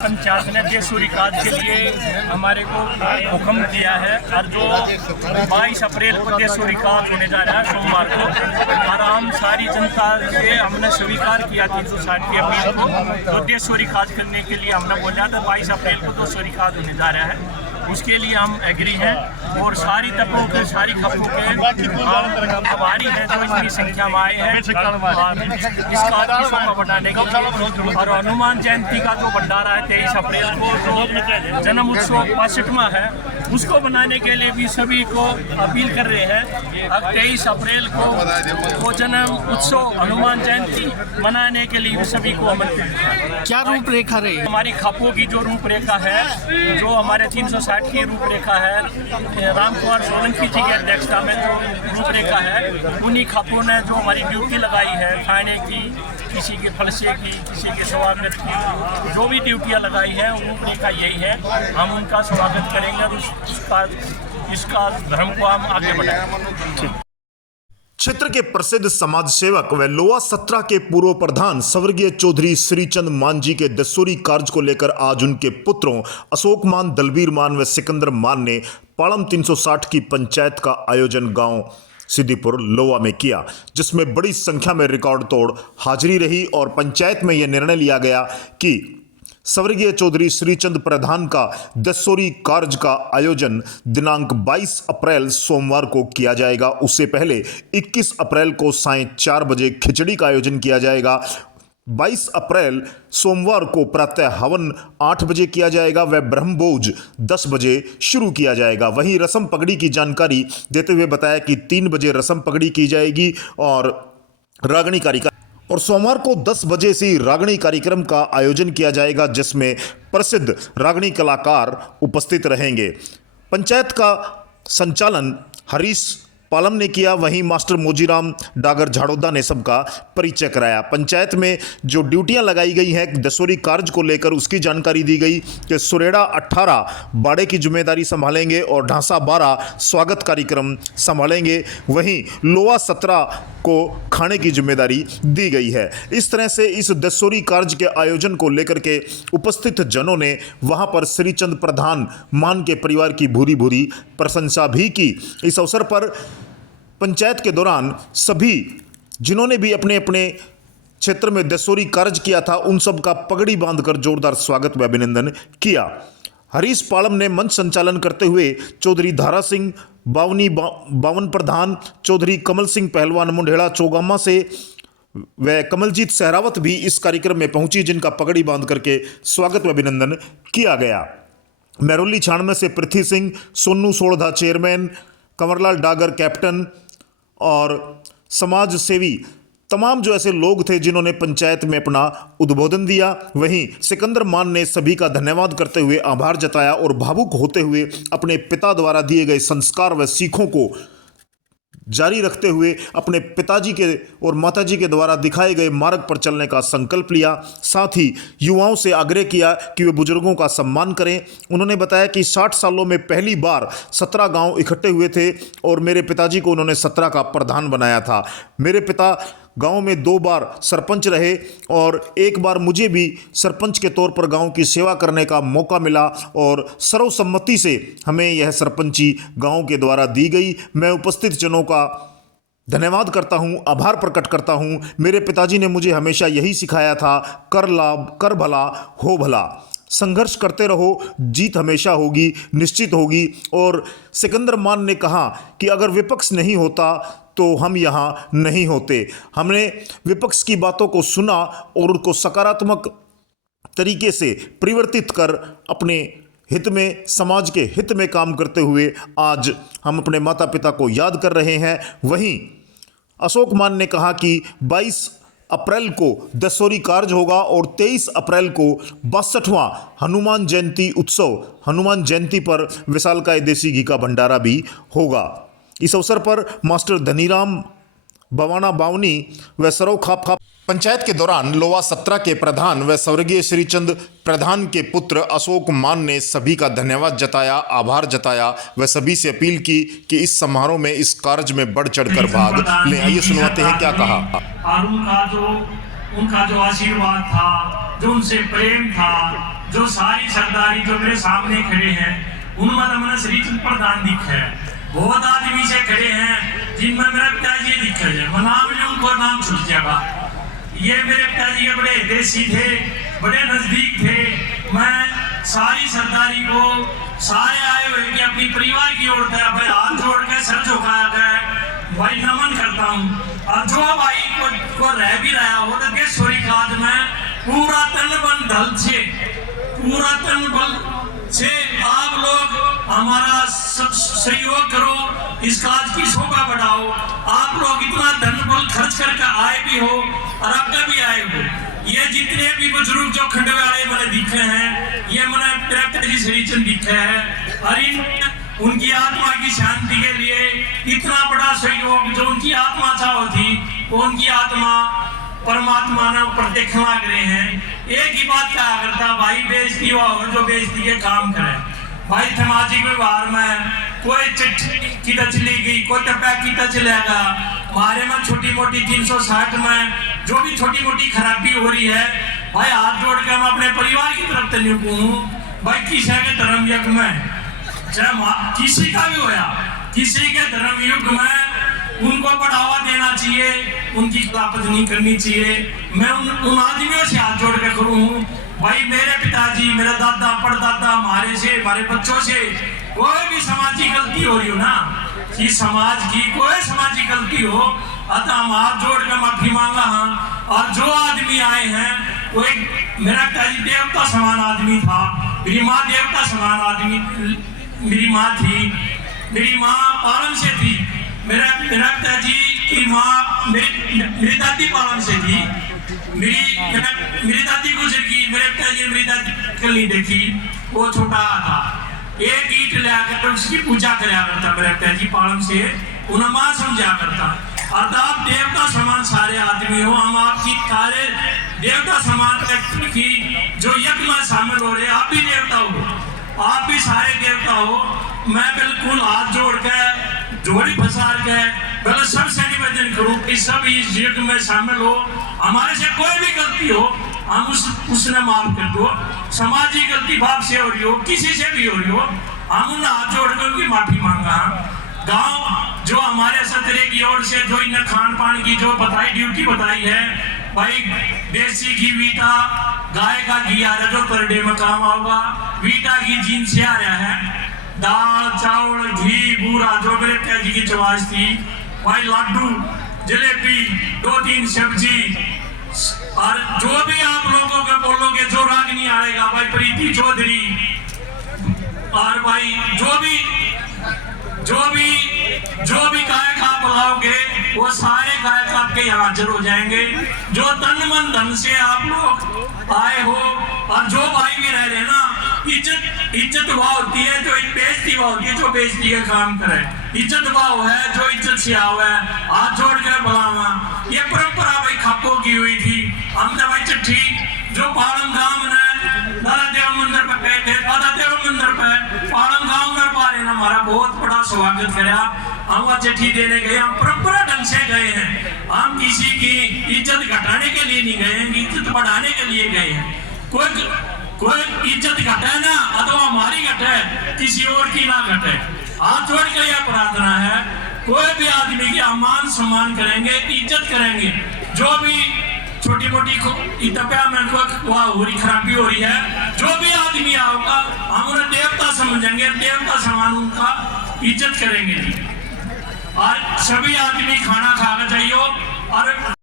पंचायत ने देशूरी काज के लिए हमारे को हुक्म दिया है और जो 22 अप्रैल को देशूरी काज होने जा रहा है सोमवार को, और हम सारी जनता से हमने स्वीकार किया 360 की अपील को, तो देशूरी काज करने के लिए हमने बोला था 22 अप्रैल को देशूरी काज होने जा रहा है, उसके लिए हम एग्री हैं। और सारी तबकों के सारी खबरों के आभारी हैं जो इतनी संख्या में आए हैं इस काज की शोभा बढ़ाने के लिए। और हनुमान जयंती का जो भंडारा है 23 अप्रैल को जो जन्म उत्सव 65वां है, उसको बनाने के लिए भी सभी को अपील कर रहे हैं। अब 23 अप्रैल को जन्म उत्सव हनुमान जयंती मनाने के लिए सभी को आमंत्रित है। क्या रूपरेखा रही? हमारी खापों की जो रूपरेखा है, जो हमारे 360 की रूपरेखा है, राम कुमार सोलंकी जी की अध्यक्षता में जो रूपरेखा है, उन्हीं खापों ने जो हमारी ड्यूटी लगाई है खाने की, किसी के फलसे की, किसी के स्वागत की, जो भी ड्यूटियां लगाई है रूपरेखा यही है। हम उनका स्वागत करेंगे और इसका धर्म को हम आगे बढ़ाएंगे। क्षेत्र के प्रसिद्ध समाज सेवक व लोआ 17 के पूर्व प्रधान स्वर्गीय चौधरी श्रीचंद मान जी के दसूरी कार्य को लेकर आज उनके पुत्रों अशोक मान, दलबीर मान व सिकंदर मान ने पालम 360 की पंचायत का आयोजन गांव सिद्दीपुर लोआ में किया, जिसमें बड़ी संख्या में रिकॉर्ड तोड़ हाजिरी रही और पंचायत में यह निर्णय लिया गया कि स्वर्गीय चौधरी श्रीचंद प्रधान का दसूरी कार्य का आयोजन दिनांक 22 अप्रैल सोमवार को किया जाएगा। उससे पहले 21 अप्रैल को सायं 4 बजे खिचड़ी का आयोजन किया जाएगा। 22 अप्रैल सोमवार को प्रातः हवन 8 बजे किया जाएगा व ब्रह्मभोज 10 बजे शुरू किया जाएगा। वहीं रस्म पगड़ी की जानकारी देते हुए बताया कि 3 बजे रस्म पगड़ी की जाएगी और रागणी कार्यक्रम और सोमवार को 10 बजे से रागणी कार्यक्रम का आयोजन किया जाएगा, जिसमें प्रसिद्ध रागणी कलाकार उपस्थित रहेंगे। पंचायत का संचालन हरीश पालम ने किया, वहीं मास्टर मोजीराम डागर झाड़ोदा ने सबका परिचय कराया। पंचायत में जो ड्यूटियां लगाई गई हैं दसूरी कार्य को लेकर उसकी जानकारी दी गई कि सुरेड़ा 18 बाड़े की जिम्मेदारी संभालेंगे और ढांसा 12 स्वागत कार्यक्रम संभालेंगे, वहीं लोआ 17 को खाने की जिम्मेदारी दी गई है। इस तरह से इस दसूरी कार्य के आयोजन को लेकर के उपस्थित जनों ने वहां पर श्रीचंद प्रधान मान के परिवार की भूरी भूरी प्रशंसा भी की। इस अवसर पर पंचायत के दौरान सभी जिन्होंने भी अपने अपने क्षेत्र में दसूरी कार्य किया था उन सब का पगड़ी बांधकर जोरदार स्वागत व अभिनंदन किया। हरीश पालम ने मंच संचालन करते हुए चौधरी धारा सिंह बावनी बावन प्रधान, चौधरी कमल सिंह पहलवान मुंडेड़ा चौगामा से व कमलजीत सहरावत भी इस कार्यक्रम में पहुंची, जिनका पगड़ी बांध करके स्वागत व अभिनंदन किया गया। मेहरौली छानमे से पृथ्वी सिंह, सोनू सोड़धा चेयरमैन, कंवरलाल डागर कैप्टन और समाज सेवी तमाम जो ऐसे लोग थे जिन्होंने पंचायत में अपना उद्बोधन दिया। वहीं सिकंदर मान ने सभी का धन्यवाद करते हुए आभार जताया और भावुक होते हुए अपने पिता द्वारा दिए गए संस्कार व सीखों को जारी रखते हुए अपने पिताजी के और माताजी के द्वारा दिखाए गए मार्ग पर चलने का संकल्प लिया। साथ ही युवाओं से आग्रह किया कि वे बुजुर्गों का सम्मान करें। उन्होंने बताया कि 60 सालों में पहली बार 17 गांव इकट्ठे हुए थे और मेरे पिताजी को उन्होंने 17 का प्रधान बनाया था। मेरे पिता गांव में 2 बार सरपंच रहे और एक बार मुझे भी सरपंच के तौर पर गांव की सेवा करने का मौका मिला और सर्वसम्मति से हमें यह सरपंची गांव के द्वारा दी गई। मैं उपस्थित जनों का धन्यवाद करता हूं, आभार प्रकट करता हूं। मेरे पिताजी ने मुझे हमेशा यही सिखाया था, कर लाभ कर भला हो भला, संघर्ष करते रहो, जीत हमेशा होगी, निश्चित होगी। और सिकंदर मान ने कहा कि अगर विपक्ष नहीं होता तो हम यहाँ नहीं होते। हमने विपक्ष की बातों को सुना और उनको सकारात्मक तरीके से परिवर्तित कर अपने हित में, समाज के हित में काम करते हुए आज हम अपने माता पिता को याद कर रहे हैं। वहीं अशोक मान ने कहा कि 22 अप्रैल को दसूरी कार्य होगा और 23 अप्रैल को 62वां हनुमान जयंती उत्सव, हनुमान जयंती पर विशालकाय देसी घी का भंडारा भी होगा। इस अवसर पर मास्टर धनीराम बवाना बावनी व सरो खाप पंचायत के दौरान लोआ 17 के प्रधान व स्वर्गीय श्रीचंद प्रधान के पुत्र अशोक मान ने सभी का धन्यवाद जताया, आभार जताया व सभी से अपील की कि इस समारोह में, इस कार्य में बढ़ चढ़कर भाग लें। आइए सुनवाते हैं क्या कहा। उनका जो आशीर्वाद था, जो उनसे प्रेम था, जो सारी सरदारी जो मेरे सामने खड़े हैं उनमें तो मैंने श्रीचंद प्रधान दिखा है। बहुत आदमी से खड़े हैं जिनमें मेरा पिताजी दिखा है, मैं नाम लूं उनको नाम छूट जाएगा। ये मेरे पिताजी के बड़े देसी थे, बड़े नजदीक थे। मैं सारी सरदारी को सारे आए हुए कि अपनी परिवार की ओर से भाई हाथ जोड़ के सर झुकाया गया भाई नमन करता हूँ। और जो भाई को रह भी रहा हो तो देशोरी काज में पूरा तन बन धल से पूरा तन बल से आप लोग हमारा सहयोग करो, इस काज की शोभा बढ़ाओ। आप लोग इतना धन बल खर्च करके आए भी हो और आगे भी आए हो। ये जितने भी बुजुर्ग जो खंडवे वाले मैंने दिखे हैं, ये मैंने पिताजी श्रीचंद दिखे हैं और उनकी आत्मा की शांति के लिए इतना बड़ा सहयोग जो उनकी आत्मा चाहो थी वो उनकी आत्मा परमात्मा ने ऊपर देखने लग रहे हैं। एक ही बात कहा करता भाई बेइज्जती हो जो बेइज्जती के काम करे। भाई सामाजिक व्यवहार में कोई चिट्ठी की चली गई, कोई टप्पा की चलेगा, हमारे में छोटी मोटी 360 में जो भी छोटी मोटी खराबी हो रही है भाई हाथ जोड़ के हम अपने परिवार की तरफ से नहीं कहूँ भाई किसी के धर्म युग में चाहे किसी का भी होया, किसी के धर्म युग में उनको बढ़ावा देना चाहिए, उनकी खिलाफत नहीं करनी चाहिए। मैं उन आदमियों से हाथ जोड़ के करूँ भाई मेरे पिताजी, मेरा दादा, परदादा, हमारे से, हमारे बच्चों से कोई भी समाजी गलती हो रही हो ना, कि समाज की कोई समाजी गलती हो अतः हम हाथ जोड़ कर माफी मांगा हाँ। और जो आदमी आए हैं वो एक मेरा पिताजी देवता समान आदमी था, मेरी माँ देवता समान आदमी, मेरी माँ थी, मेरी माँ पालन से थी, मेरा पिताजी की माँ मेरी दादी पालन से थी, मेरी दादी गुजर गई, मेरे पिताजी ने मेरी दादी कल नहीं देखी, वो छोटा था। एक ईट लाकर उसकी पूजा कराया करता मेरे पिताजी पालन से, उन्हें माँ समझा करता। और आप देवता समान सारे आदमी हो, हम आपकी सारे देवता समान व्यक्ति की जो यज्ञ में शामिल हो रहे, आप भी देवता हो, आप भी सारे देवता हो। मैं बिल्कुल हाथ जोड़ के जोड़ी फंसार के पहले सबसे निवेदन करूं कि सब इस युग में शामिल हो, हमारे से कोई भी गलती हो हम उसने माफ कर दो। समाजी गलती बाप से हो रही हो, किसी से भी हो रही हो, हम उन्हें हाथ जोड़कर उनकी माफी मांगा। गांव जो हमारे सतरे की ओर से जो इन्हें खान पान की जो बताई ड्यूटी बताई है भाई, देसी घी वीटा गाय का घी आ रहा जो पर डे में काम होगा, वीटा घी जीन से आ रहा है, दाल चावल घी बूरा जो मेरे पिताजी की चवाज थी भाई, लाडू जलेबी 2-3 सब्जी। और जो भी आप लोगों के बोलोगे जो राग नहीं आएगा भाई, प्रीति चौधरी और भाई जो भी गायक आप बुलाओगे वो सारे गायक आपके यहाँ हाजिर हो जाएंगे। जो तन मन धन से आप लोग आए हो और जो भाई भी रह रहे ना, इज्जत भाव होती है, जो बेइज्जती भाव होती है जो बेइज्जती का काम करे, इज्जत भाव है जो इज्जत से आवे, हाथ जोड़ के बुलावा। ये परंपरा भाई खापों की हुई थी। हम तो भाई चिट्ठी जो पालम गांव ने दादा देव मंदिर पे गए थे, दादा देव मंदिर पे पालम गांव में पारे ने हमारा बहुत बड़ा स्वागत कराया। हम वो चिट्ठी देने गए, हम परंपरा ढंग से गए हैं, हम किसी की इज्जत घटाने के लिए नहीं गए हैं, इज्जत बढ़ाने के लिए गए हैं। कोई इज्जत घटे ना अथवा हमारी घटे, किसी और की ना घटे। हाथ जोड़ के यह प्रार्थना है, कोई भी आदमी की मान सम्मान करेंगे, इज्जत करेंगे। जो भी छोटी मोटी में हो रही खराबी हो रही है, जो भी आदमी आऊंगा हम उन्हें देवता समझेंगे, देवता समान उनका इज्जत करेंगे। और सभी आदमी खाना खाना चाहिए और